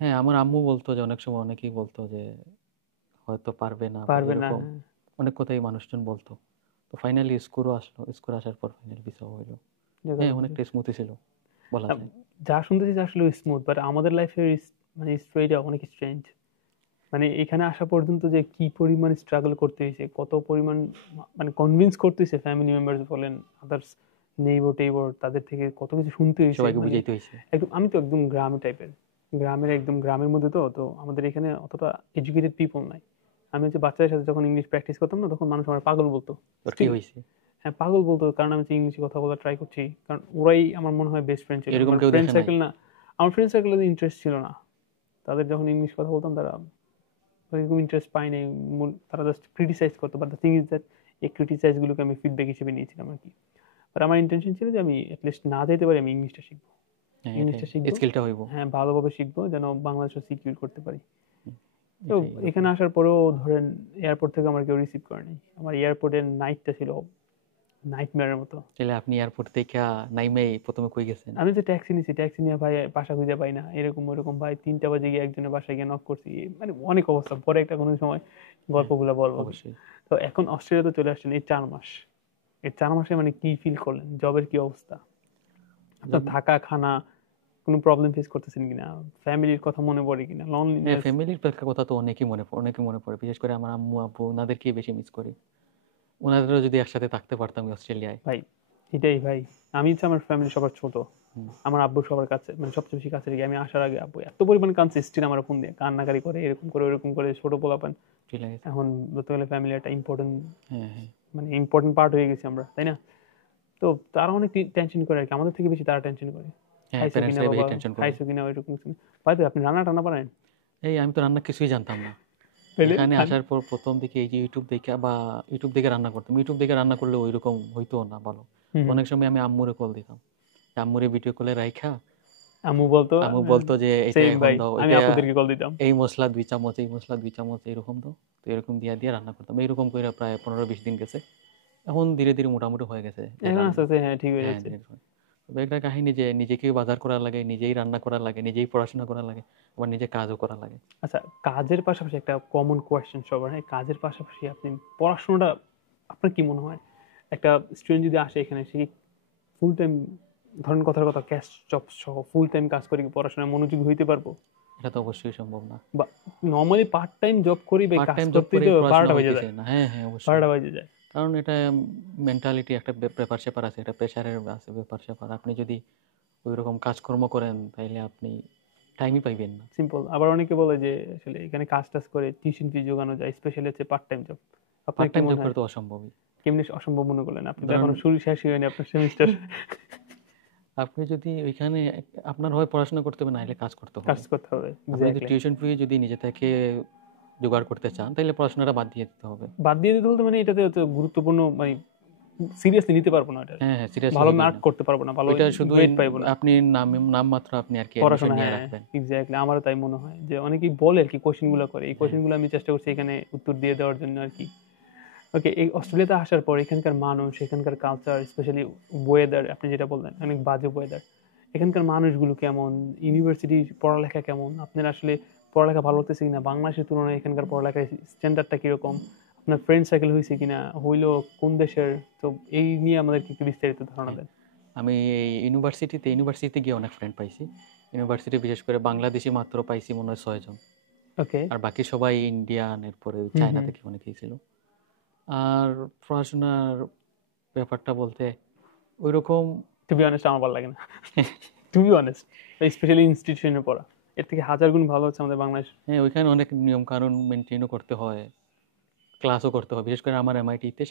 হ্যাঁ আমার আম্মু বলতো যে অনেক সময় অনেকেই বলতো যে হয়তো পারবে না বা পারবে না, এরকম হ্যাঁ। অনেক কথাই মানুষজন বলতো। তো ফাইনালি স্কোরও আসলো, স্কোর আসার পর ফাইনাল ভিসা হইলো। হ্যাঁ অনেকটা স্মুথই ছিল বলা আহ, যায়। যা শুনতেছি যে আসলে স্মুথ, বাট আমাদের লাইফের মানে স্টোরিটা অনেক স্ট্রেঞ্জ। মানে এখানে আসা পর্যন্ত যে কি পরিমাণ স্ট্রাগল করতে হয়েছে, কত পরিমাণ মানে কনভিন্স করতে হয়েছে ফ্যামিলি মেম্বার্স বলেন, আদার্স নেইবর টেইবর, তাদের থেকে কত কিছু শুনতে হয়েছে। সবাইকে মানে বুঝাইতে হয়েছে। একদম, আমি তো একদম গ্রামে টাইপের, একদম গ্রামের মধ্যে, তো তো আমাদের এখানে অতটা এডুকেটেড পিপল নাই। আমি হচ্ছে বাচ্চাদের সাথে যখন ইংলিশ প্র্যাকটিস করতাম না, তখন মানুষ আমার পাগল বলতো। তোর কি স্টিল, হয়েছে? হ্যাঁ পাগল বলতো, কারণ আমি ইংলিশে কথা বলা ট্রাই করছি, কারণ ওরাই আমার মনে হয় বেস্ট ফ্রেন্ড ছিল। এরকম আমার কেউ ফ্রেন্ড দেখে নাই? সার্কেল না, আমার ফ্রেন্ড সার্কেলে ইন্টারেস্ট ছিল না, তাদের যখন ইংলিশ কথা বলতাম তারা ওইরকম ইন্টারেস্ট পাই নাই। তারা জাস্ট ক্রিটিসাইজ করতো, but the thing is that এই ক্রিটিসাইজ গুলোকে আমি ফিডব্যাক হিসেবে নিয়েছিলাম আর কি। বাট আমার ইন্টেনশন ছিল যে আমি অ্যাটলিস্ট না যেতে পারি, আমি ইংলিশটা শিখবো। হ্যাঁ, ইংলিশটা শিখবো, স্কিলটা হইব। হ্যাঁ ভালোভাবে শিখবো, যেন বাংলাদেশও সিকিউর করতে পারি। তো এটাই এরকম। এখানে আসার পরেও ধরেন এয়ারপোর্ট থেকে আমার কেউ রিসিভ করে নাই। আমার এয়ারপোর্টের নাইটটা ছিল নাইটমেয়ারের মতো। তাহলে আপনি এয়ারপোর্ট থেকে নাইমেই প্রথমে কই গেছেন? আমি যে ট্যাক্সি নিছি, ট্যাক্সি নিয়ে ভাই বাসা খুঁজে পাই না, এরকম ওরকম ভাই 3টা বাজে গিয়ে একজনের বাসায় গিয়ে নক করছি, মানে অনেক অবস্থা। পরে একটা কোনো সময় গল্পগুলো বলবো। অবশ্যই। তো এখন অস্ট্রেলিয়াতে চলে আসছেন এই 4 মাস, এই 4 মাসে মানে কি ফিল করলেন, জবের কি অবস্থা, আপনার থাকা খানা কোনো প্রবলেম ফেস করতেছেন কিনা, ফ্যামিলির কথা মনে পড়ে কিনা, হ্যাঁ, লনলিনেস? ফ্যামিলির কথা তো অনেকই মনে পড়ে, বিশেষ করে আমার আম্মু আব্বু, ওনাদেরকেই বেশি মিস করি। ওনাদেরও যদি একসাথে থাকতে পারতাম অস্ট্রেলিয়ায়। ভাই এটাই ভাই, আমি হচ্ছে আমার ফ্যামিলি সবার ছোট, হুম। আমার আব্বু সবার কাছে, মানে সবচেয়ে বেশি কাছে রেখে আমি আসার আগে আব্বু এত পরিমাণ কাঁদছে, স্টিল আমার ফোন দিয়ে কান্নাকারি করে, এরকম করে ওরকম করে, ছোট পোলাপান। চলে গেছে। এখন বলতে গেলে ফ্যামিলি একটা ইম্পর্টেন্ট, হ্যাঁ, হ্যাঁ, মানে ইম্পর্টেন্ট পার্ট হয়ে গেছি আমরা, তাই না? তো তারা অনেক টেনশন করে আর কি, আমাদের থেকে বেশি তারা টেনশন করে। হ্যাঁ, খাইছো কিনা প্যারেন্টসরাই বেশি বাবা, টেনশন করে। খাইছো কিনা, ওইরকম কিছু। ভাই তো আপনি রান্না টান্না পারেন? এই আমি তো রান্না কিছুই জানতাম না। তাইলে এখানে আসার পর প্রথম দিকে এই যে ইউটিউব দেখে রান্না করতাম। ইউটিউব দেখে রান্না করলে ওইরকম হইতো না ভালো। অনেক সময় আমি আম্মুরে কল দিতাম, আম্মুরে ভিডিও কলে রাইখা আম্মু বলতো যে এটা সেম এখন ভাই, দাও, আমি এটা আপুদেরকে কল দিতাম। এই মশলা 2 চামচ, এই মশলা 2 চামচ, এরকম দাও। তো এরকম দিয়ে রান্না করতাম। এইরকম করে প্রায় 15-20 দিন গেছে। এখন ধীরে ধীরে মোটামুটি হয়ে গেছে যে এখন রান্না। আস্তে আস্তে হ্যাঁ ঠিক হয়ে হ্যাঁ, যাচ্ছে। তবে একটা কাহিনী যে নিজেকেই বাজার করা লাগে, নিজেই রান্না করা লাগে, নিজেই পড়াশোনা করা লাগে, আবার নিজে কাজও করা লাগে। আচ্ছা, কাজের পাশাপাশি একটা কমন কোয়েশ্চেন সবার, হ্যাঁ, কাজের পাশাপাশি আপনি পড়াশোনাটা, আপনার কি মনে হয় একটা স্টুডেন্ট যদি আসে এখানে, সে ফুল টাইম, ধরেন কথার কথা ক্যাশ জব সহ ফুল টাইম কাজ করে কি পড়াশোনায় মনোযোগী হইতে পারবো? এটা তো অবশ্যই সম্ভব না। বা নর্মালি পার্ট টাইম জব করি বা পার্ট কাজ টাইম জব করতেই করে তো পড়াশোনা 12টা বেজে হইতেছে যায়, না। হ্যাঁ, হ্যাঁ, অবশ্যই। 12টা বেজে যায়। কারণ এটা মেন্টালিটি একটা ব্যাপার স্যাপার আছে, একটা প্রেশারের আছে ব্যাপার স্যাপার। আপনি যদি ওইরকম কাজকর্ম করেন তাহলে আপনি টাইমই পাইবেন না। সিম্পল। আবার অনেকে বলে যে আসলে এখানে কাজ টাজ করে টিউশন ফি জোগানো যায়, স্পেশালি হচ্ছে পার্ট টাইম জব। আপনার পার্ট কি টাইম মনে জব করে হয় তো অসম্ভবই। কেমনি অসম্ভব মনে করলেন? আপনি তো ধরুন এখনো শুরু শেষই হয়নি আপনার সেমিস্টার। আপনি যদি ওইখানে আপনার হয় পড়াশোনা করতে হবে, না হলে কাজ করতে হবে। কাজ করতে হবে, আপনি যদি এক্স্যাক্টলি। টিউশন ফি যদি নিজে থেকে জোগাড় করতে চান তাহলে পড়াশোনাটা বাদ দিয়ে দিতে হবে। বাদ দিয়ে দিতে বলতে মানে এটাতে হচ্ছে গুরুত্বপূর্ণ, মানে সিরিয়াসলি নিতে পারবো না, এটা হ্যাঁ, হ্যাঁ, সিরিয়াসলি ভালো নিবেন মার্ক না। করতে পারবো না, ভালো ওইটা শুধু গ্রেড পাইবো না। আপনি নাম মাত্র আপনি আর কি অ্যাডমিশন পড়াশোনা, নিয়ে হ্যাঁ রাখবেন। এক্স্যাক্টলি, আমারও তাই মনে হয় যে অনেকেই বলে আর কি কোশ্চেন গুলো করে, এই কোশ্চেন গুলো আমি চেষ্টা করছি এখানে উত্তর দিয়ে দেওয়ার জন্য আর কি। ওকে, এই অস্ট্রেলিয়াতে আসার পর এখানকার মানুষ, এখানকার কালচার, স্পেশালি ওয়েদার, আপনি যেটা বললেন অনেক বাজে ওয়েদার, এখানকার মানুষগুলো কেমন, ইউনিভার্সিটি পড়ালেখা কেমন, আপনার আসলে পড়ালেখা ভালো হতেছে কিনা, বাংলাদেশের তুলনায় এখানকার পড়ালেখার স্ট্যান্ডার্ডটা কিরকম, আপনার ফ্রেন্ড সার্কেল হয়েছে কিনা, হইলো কোন দেশের, তো এই নিয়ে আমাদেরকে একটু বিস্তারিত ধারণা দেন। আমি এই ইউনিভার্সিটিতে গিয়ে অনেক ফ্রেন্ড পাইছি। ইউনিভার্সিটি বিশেষ করে বাংলাদেশি মাত্র পাইছি মনে হয় 6 জন। ওকে। আর বাকি সবাই ইন্ডিয়ান, এরপরে চায়না থেকে অনেকেই ছিল। আর পড়াশোনার ব্যাপারটা বলতে ওইরকম টু বি অনেস্ট আমার ভালো লাগে না, টু বি অনেস্ট, স্পেশালি ইনস্টিটিউশনে পড়া এর থেকে হাজার গুণ ভালো হচ্ছে আমাদের বাংলাদেশ। হ্যাঁ, ওইখানে অনেক নিয়ম কানুন মেনটেনও করতে হয়, ক্লাসও করতে হয়। বিশেষ করে আমার এমআইটিতে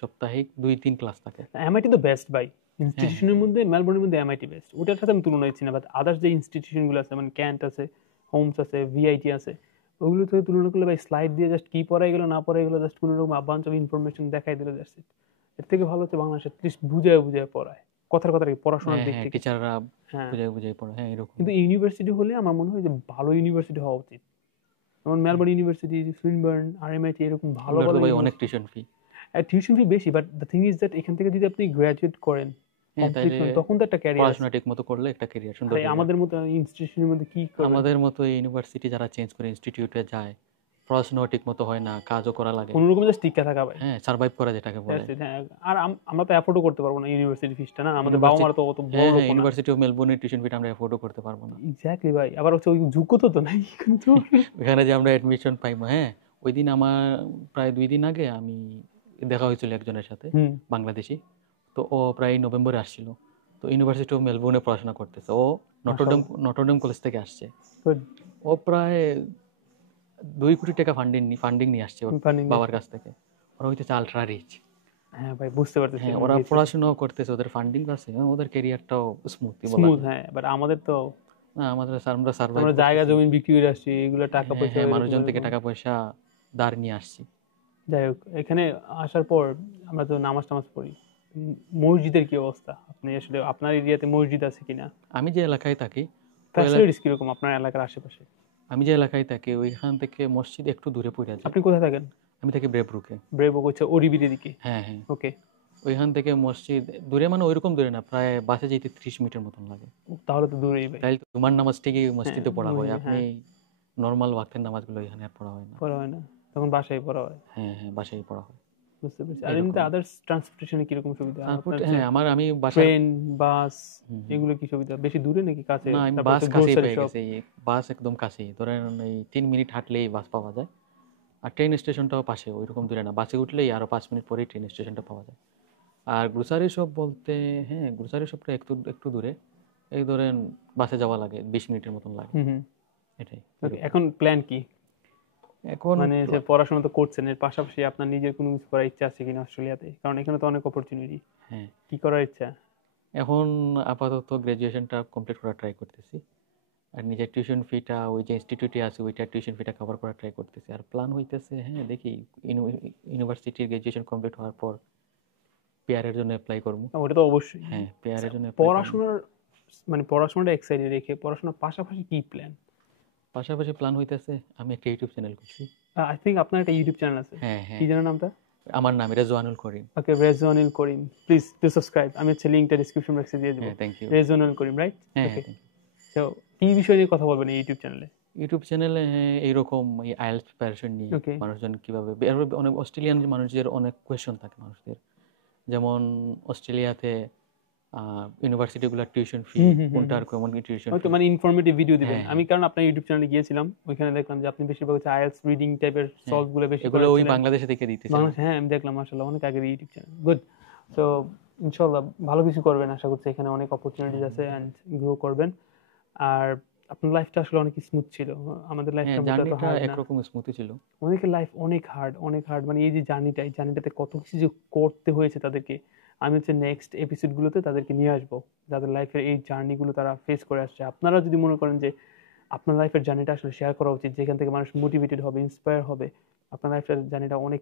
সাপ্তাহিক 2-3 ক্লাস থাকে। এমআইটি তো বেস্ট ভাই, ইনস্টিটিউশনের মধ্যে মেলবোর্নের মধ্যে এমআইটি বেস্ট, ওটার সাথে আমি তুলনা দিচ্ছি না, বাট আদার্স যে ইনস্টিটিউশন গুলো আছে, মানে ক্যান্ট আছে, হোমস আছে, ভিআইটি আছে, ওগুলো থেকে তুলনা করলে ভাই স্লাইড দিয়ে জাস্ট কি পড়াই গেলো না পড়াই গেলো, জাস্ট কোনো রকম বাঞ্চ অফ ইনফরমেশন দেখাই দিল, জাস্ট এর থেকে ভালো হচ্ছে বাংলাদেশে অ্যাটলিস্ট বুঝায় বুঝায় পড়ায়, কথার কথা কি পড়াশোনার হ্যাঁ, দিক হ্যাঁ, থেকে। টিচাররা হ্যাঁ, বুঝাই পড়ে। হ্যাঁ, এরকম। কিন্তু ইউনিভার্সিটি হলে আমার মনে হয় যে ভালো ইউনিভার্সিটি হওয়া উচিত, যেমন মেলবোর্ন ইউনিভার্সিটি, সুইনবার্ন, আরএমআইটি, এরকম ভালো ওগুলোর ভালো তো ভাই অনেক টিউশন ফি। টিউশন ফি বেশি, but the thing is that এখান থেকে যদি আপনি গ্রাজুয়েট করেন, হ্যাঁ, কমপ্লিট তাইলে করেন, তখন তো একটা ক্যারিয়ার আছে। পড়াশোনা ঠিক মতো করলে একটা ক্যারিয়ার, সুন্দর আরে career। আমাদের মতো ইনস্টিটিউশনের মধ্যে কি করবেন? আমাদের মতো ইউনিভার্সিটি যারা চেঞ্জ করে ইনস্টিটিউটে যায়, পড়াশোনাও ঠিক মতো হয় না, কাজও করা লাগে। কোন রকম জাস্ট টিকা থাকা ভাই, হ্যাঁ, সার্ভাইভ করা যেটাকে বলে। That's it, হ্যাঁ। আর আমরা তো অ্যাফোর্ডও করতে পারবো না ইউনিভার্সিটি ফিসটা, না আমাদের বাবা মারা তো অত বড় হ্যাঁ, লোক না। ইউনিভার্সিটি অফ মেলবোর্নের টিউশন ফিটা আমরা অ্যাফোর্ডও করতে পারবো না। এক্স্যাক্টলি ভাই, আবার হচ্ছে ওই যোগ্যতা তো নাই কিন্তু। ওখানে যে আমরা অ্যাডমিশন পাইবো, হ্যাঁ, ওই দিন আমার প্রায় 2 দিন আগে আমি দেখা হয়েছিল একজনের সাথে, বাংলাদেশি। তো ও প্রায় নভেম্বরে আসছিল। তো ইউনিভার্সিটি অফ মেলবোর্নে পড়াশোনা করতেছে। ও নটরডেম কলেজ থেকে আসছে। Good. ও প্রায় 2 কোটি টাকা ফান্ডিং নিয়ে আসছে ওর Funding বাবার কাছ থেকে। ওরা হইতেছে আলট্রা রিচ। হ্যাঁ ভাই, বুঝতে পারতেছি। হ্যাঁ, ওরা পড়াশোনাও করতেছে, ওদের ফান্ডিং আছে, ওদের ক্যারিয়ারটাও স্মুথ। স্মুথ, হ্যাঁ, বাট আমাদের তো না আমাদের আমরা সার্ভাইভ আমরা জায়গা জমি বিক্রি করে আসছি, এগুলো টাকা পয়সা হ্যাঁ এরকম মানুষজন থেকে এরকম। টাকা পয়সা ধার নিয়ে আসছি। যাই হোক, এখানে আসার পর আমরা তো নামাজ টামাজ পড়ি। মসজিদের কি অবস্থা? আপনি আসলে আপনার এরিয়াতে মসজিদ আছে কিনা? আমি যে এলাকায় থাকি ফ্যাসিলিটিস কিরকম আপনার এলাকার আশেপাশে? আমি যে এলাকায় থাকি ওইখান থেকে মসজিদ একটু দূরে পড়ে যায়। আপনি কোথায় থাকেন? আমি থাকি ব্রেবরুকে। ব্রেভো হচ্ছে ওরিবির দিকে। হ্যাঁ হ্যাঁ, ওকে, ওইখান থেকে মসজিদ দূরে মানে ওইরকম দূরে না, প্রায় বাসে যেতে 30 মিনিটের মতন লাগে। তাহলে তো দূরেই ভাই। তাইলে তোমার নামাজ ঠিকই হ্যাঁ, মসজিদে পড়া হয়, আপনি হ্যাঁ, নর্মাল ওয়াক্তের নামাজগুলো এখানে আর পড়া হয় না। পড়া হয় না, তখন বাসায় পড়া হয়। হ্যাঁ হ্যাঁ, বাসায় পড়া হয় বুঝতে পেরেছি। আর এরকম। এমনিতে আদার্স ট্রান্সপোর্টেশনে কিরকম সুবিধা তারপর আপনার? হ্যাঁ আমি বাসার ট্রেন, বাস, হুম, এগুলো কি সুবিধা? বেশি দূরে নাকি কাছে? না আমি তারপর বাস তো কাছেই গ্রোসারি পেয়ে শপ। গেছি, বাস একদম কাছেই, ধরেন এই 3 মিনিট হাঁটলেই বাস পাওয়া যায়। আর ট্রেন স্টেশনটাও পাশে, ওইরকম দূরে না, বাসে উঠলেই আরো 5 মিনিট পরেই ট্রেন স্টেশনটা পাওয়া যায়। আর গ্রোসারি শপ বলতে হ্যাঁ গ্রোসারি শপটা একটু একটু দূরে, এই ধরেন বাসে যাওয়া লাগে 20 মিনিটের মতন লাগে, হুম হুম। এটাই Okay, এরকম। এখন প্ল্যান কি? এখন মানে যে পড়াশোনা তো করছেন, এর পাশাপাশি আপনার নিজের কোনো কিছু করার ইচ্ছা আছে কিনা অস্ট্রেলিয়াতে? কারণ এখানে তো অনেক অপরচুনিটি। হ্যাঁ কি করার ইচ্ছা? এখন আপাতত গ্রাজুয়েশনটা কমপ্লিট করার ট্রাই করতেছি, আর নিজের টিউশন ফিটা ওই যে ইনস্টিটিউটে আছে ওইটার টিউশন ফিটা কভার করার ট্রাই করতেছি। আর প্ল্যান হইতেছে হ্যাঁ দেখি ইউনিভার্সিটির গ্রাজুয়েশন কমপ্লিট হওয়ার পর পেয়ারের জন্য অ্যাপ্লাই করবো। ওটা তো অবশ্যই। হ্যাঁ পেয়ারের জন্য অ্যাপ্লাই করবো। পড়াশোনার মানে পড়াশোনাটা এক সাইডে রেখে পড়াশোনার পাশাপাশি কি প্ল্যান? পাশাপাশি প্ল্যান হইতেছে আমি একটা ইউটিউব চ্যানেল করছি। আই থিঙ্ক আপনার একটা ইউটিউব চ্যানেল আছে। হ্যাঁ কি হ্যাঁ, জানেন নামটা? আমার নাম Rezwanul Karim. Okay, Rezwanul Karim. Please do subscribe. আমি হচ্ছে লিংকটা ডেসক্রিপশন বক্সে দিয়ে দেবো। হ্যাঁ thank you. Rezwanul Karim, right? হ্যাঁ ওকে। হ্যাঁ, তো কি বিষয় নিয়ে কথা বলবেন এই ইউটিউব চ্যানেলে? ইউটিউব চ্যানেলে এইরকম এই আইএলটিএস প্রিপারেশন নিয়ে ওকে। মানুষজন কিভাবে অনেক অস্ট্রেলিয়ান মানুষদের অনেক কোয়েশ্চন থাকে মানুষদের, যেমন অস্ট্রেলিয়াতে ইউনিভার্সিটিগুলোর টিউশন ফি হুম হুম হুম কোনটার কেমন টিউশন হয়তো ফি। মানে ইনফরমেটিভ ভিডিও দিবেন। হ্যাঁ আমি কারণ আপনার ইউটিউব চ্যানেলে গিয়েছিলাম, ওইখানে দেখলাম যে আপনি বেশিরভাগ হচ্ছে আইএলটিএস রিডিং টাইপের হ্যাঁ, সলভ গুলো বেশি এগুলো ওই করাচ্ছিলেন। বাংলাদেশে থেকে দিতেছে। বাংলাদেশ, হ্যাঁ আমি দেখলাম আসলে অনেক আগের ইউটিউব চ্যানেল। গুড। তো ইনশাল্লাহ ভালো কিছু করবেন, আশা করছি এখানে অনেক অপরচুনিটিস আছে এন্ড গ্রো করবেন। আর আপনার লাইফটা আসলে অনেক স্মুথ ছিল, আমাদের হ্যাঁ লাইফটার মতো এত জার্নিটা হার্ড না। একরকম স্মুথই ছিল। অনেকের লাইফ অনেক হার্ড, অনেক হার্ড। মানে এই যে জার্নিটা, এই জার্নিটাতে কত কিছু যে করতে হয়েছে তাদেরকে। আমি হচ্ছে নেক্সট এপিসোডগুলোতে তাদেরকে নিয়ে আসবো, যাদের লাইফের এই জার্নিগুলো তারা ফেস করে আসছে। আপনারা যদি মনে করেন যে আপনার লাইফের জার্নিটা আসলে শেয়ার করা উচিত, যেখান থেকে মানুষ মোটিভেটেড হবে, ইন্সপায়ার হবে, আপনার লাইফের জার্নিটা অনেক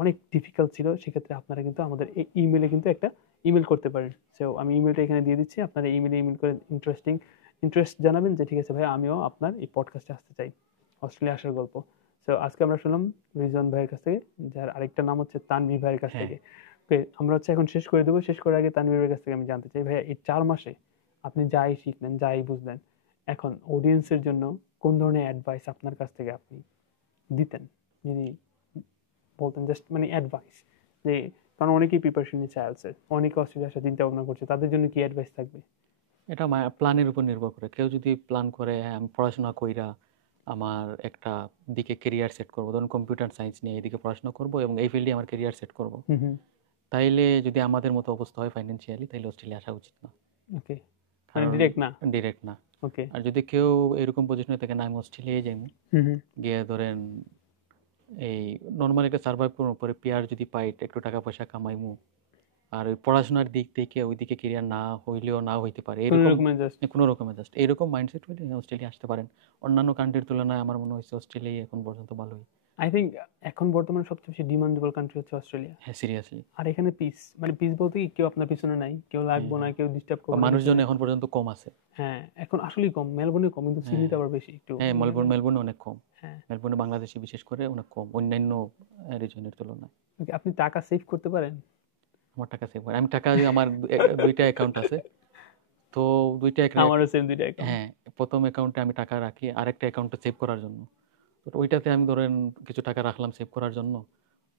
অনেক ডিফিকাল্ট ছিল, সেক্ষেত্রে আপনারা কিন্তু আমাদের এই ইমেলে কিন্তু একটা ইমেল করতে পারেন। সো আমি ইমেলটা এখানে দিয়ে দিচ্ছি, আপনারা ইমেলে ইমেল করে ইন্টারেস্ট জানাবেন যে ঠিক আছে ভাই আমিও আপনার এই পডকাস্টে আসতে চাই, অস্ট্রেলিয়া আসার গল্প। সো আজকে আমরা শুনলাম রিজন ভাইয়ের কাছ থেকে, যার আরেকটা নাম হচ্ছে তানভীর ভাইয়ের কাছ হ্যাঁ থেকে। ওকে, আমরা হচ্ছে এখন শেষ করে দেবো। শেষ করার আগে তানভীর ভাইয়ের কাছ থেকে আমি জানতে চাই, ভাইয়া এই 4 মাসে আপনি যাই শিখলেন, যাই বুঝলেন, এখন অডিয়েন্সের জন্য কোন ধরনের অ্যাডভাইস আপনার কাছ থেকে আপনি দিতেন, যদি বলতেন জাস্ট মানে অ্যাডভাইস, যে কারণ অনেকেই প্রিপারেশন নিচ্ছে আইএলটিএস, অনেকে অস্ট্রেলিয়া আসার চিন্তা ভাবনা করছে, তাদের জন্য কি অ্যাডভাইস থাকবে? এটা প্ল্যানের উপর নির্ভর করে। কেউ যদি প্ল্যান করে হ্যাঁ আমি পড়াশোনা কইরা আমার একটা দিকে কেরিয়ার সেট করবো, ধরুন কম্পিউটার সায়েন্স নিয়ে এদিকে পড়াশোনা করবো এবং এই ফিল্ডে আমার কেরিয়ার সেট করবো, হুম হুম। তাইলে যদি আমাদের মতো অবস্থা হয় ফাইন্যান্সিয়ালি, তাইলে অস্ট্রেলিয়া আসা উচিত না। ওকে, মানে কারণ ডিরেক্ট না। ডিরেক্ট না। ওকে। আর যদি কেউ এরকম পজিশনে থাকে না আমি অস্ট্রেলিয়ায় যাইমু, হুম হুম। গিয়ে ধরেন এই নর্মাল একটা সার্ভাইভ করবো, পরে পিআর যদি পাই একটু টাকা পয়সা কামাইমু, আর ওই পড়াশোনার দিক থেকে ওইদিকে কেরিয়ার না হইলেও না হইতে পারে কোনো এরকম রকমের জাস্ট। কোনো রকমের জাস্ট এইরকম মাইন্ডসেট হইলে অস্ট্রেলিয়া আসতে পারেন। অন্যান্য কান্ট্রির তুলনায় আমার মনে হয়েছে অস্ট্রেলিয়া এখন পর্যন্ত ভালোই। আই থিঙ্ক এখন বর্তমানে সবচেয়ে বেশি ডিমান্ডেবল কান্ট্রি হচ্ছে অস্ট্রেলিয়া। হ্যাঁ সিরিয়াসলি। আর এখানে পিস, মানে পিস বলতে কি কেউ আপনার পিছনে নাই, কেউ লাগবো না, কেউ ডিস্টার্ব করবে না মানুষজন পিছনে। এখন পর্যন্ত কম আছে। হ্যাঁ এখন আসলেই কম, মেলবোর্নে কম, কিন্তু হ্যাঁ সিডনিতে আবার বেশি একটু। হ্যাঁ, মেলবোর্নে অনেক কম। হ্যাঁ। মেলবোর্নে বাংলাদেশি বিশেষ করে অনেক কম অন্যান্য রিজনের তুলনায়। Okay, আপনি টাকা সেভ করতে পারেন? আমার টাকা সেভ হয়, আমি টাকা আমার দুইটা অ্যাকাউন্ট আছে, তো দুইটা আমারও সেম দুইটা অ্যাকাউন্ট। হ্যাঁ প্রথম অ্যাকাউন্টে আমি টাকা রাখি, আরেকটা অ্যাকাউন্টে সেভ করার জন্য। তো ওইটাতে আমি ধরেন কিছু টাকা রাখলাম সেভ করার জন্য,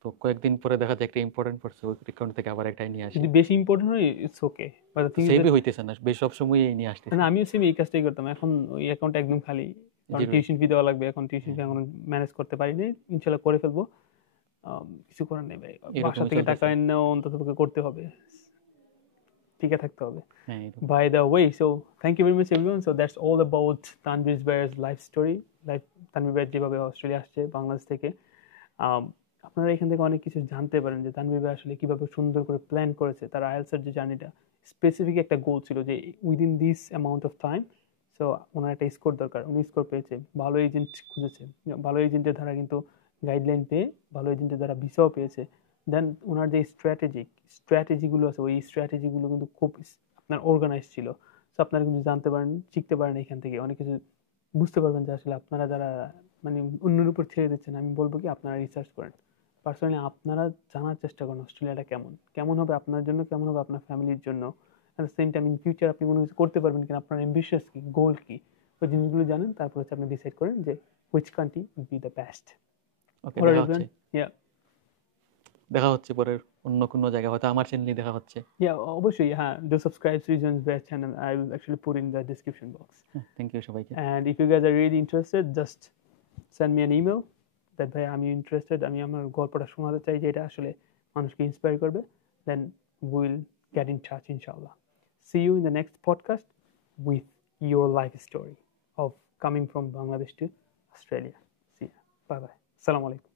তো কয়েকদিন পরে দেখা যায় একটা ইম্পর্টেন্ট পড়ছে, ওই অ্যাকাউন্ট থেকে আবার একটাই নিয়ে আসি। যদি বেশি ইম্পর্টেন্ট হয় it's okay, but the thing is সেভই হইতেছে না, বেশ সবসময় নিয়ে আসতেছি। না, আমিও সেম এই কাজটাই করতাম। এখন ওই অ্যাকাউন্ট একদম খালি, কারণ জিরো। টিউশন ফি দেওয়া লাগবে, এখন টিউশন ফি এখন ম্যানেজ করতে পারিনি, ইনশাল্লাহ করে ফেলবো। কিছু করার নেই ভাই, বাসা এরকমই থেকে টাকা চলতেছে। এনেও অন্তত করতে হবে, টিকে থাকতে হবে। হ্যাঁ এরকম। By the way, so thank you very much everyone. So that's all about Tanvir Bhai's life story. Like Tanvir ভাই যেভাবে অস্ট্রেলিয়া আসছে বাংলাদেশ থেকে, আম, আপনারা এখান থেকে অনেক কিছু জানতে পারেন যে তানভীর ভাই আসলে কিভাবে সুন্দর করে প্ল্যান করেছে তার আইএলটিএস এর যে জার্নিটা। স্পেসিফিক একটা গোল ছিল যে within this amount of time so ওনার একটা স্কোর দরকার, উনি স্কোর পেয়েছে, ভালো এজেন্ট খুঁজেছে, ভালো এজেন্টের দ্বারা কিন্তু গাইডলাইন পেয়ে ভালো এজেন্টের দ্বারা ভিসাও পেয়েছে। দেন ওনার যে স্ট্র্যাটেজিগুলো আছে ওই স্ট্র্যাটেজিগুলো কিন্তু খুব আপনার অর্গানাইজ ছিল। সো আপনারা কিন্তু জানতে পারেন, শিখতে পারেন এখান থেকে অনেক কিছু, বুঝতে পারবেন যে আসলে আপনারা যারা মানে অন্যের উপর ছেড়ে দিচ্ছেন, আমি বলবো কি আপনারা রিসার্চ করেন। পার্সোনালি আপনারা জানার চেষ্টা করেন অস্ট্রেলিয়াটা কেমন, কেমন হবে আপনার জন্য, কেমন হবে আপনার ফ্যামিলির জন্য। At the same time in future আপনি কোনো কিছু করতে পারবেন কিনা, আপনার অ্যাম্বিশিয়াস কি, গোল কি, ওই জিনিসগুলো জানেন। তারপর হচ্ছে আপনি ডিসাইড করেন যে which country will be the best. Okay, দেখা হচ্ছে পরের অন্য কোনো জায়গায়, হয়তো আমার চ্যানেলে দেখা হচ্ছে। অবশ্যই, হ্যাঁ, do subscribe to Reasons Best channel. I will actually put in the description box. Thank you সবাইকে। And if you guys are really interested, just send me an email that ভাই আমি ইন্টারেস্টেড, আমি আমার গল্পটা শোনাতে চাই যে এটা আসলে মানুষকে ইন্সপায়ার করবে, then we'll get in touch inshallah. See you in the next podcast with your life story of coming from Bangladesh to Australia. See ya. Bye bye. Assalamu alaikum.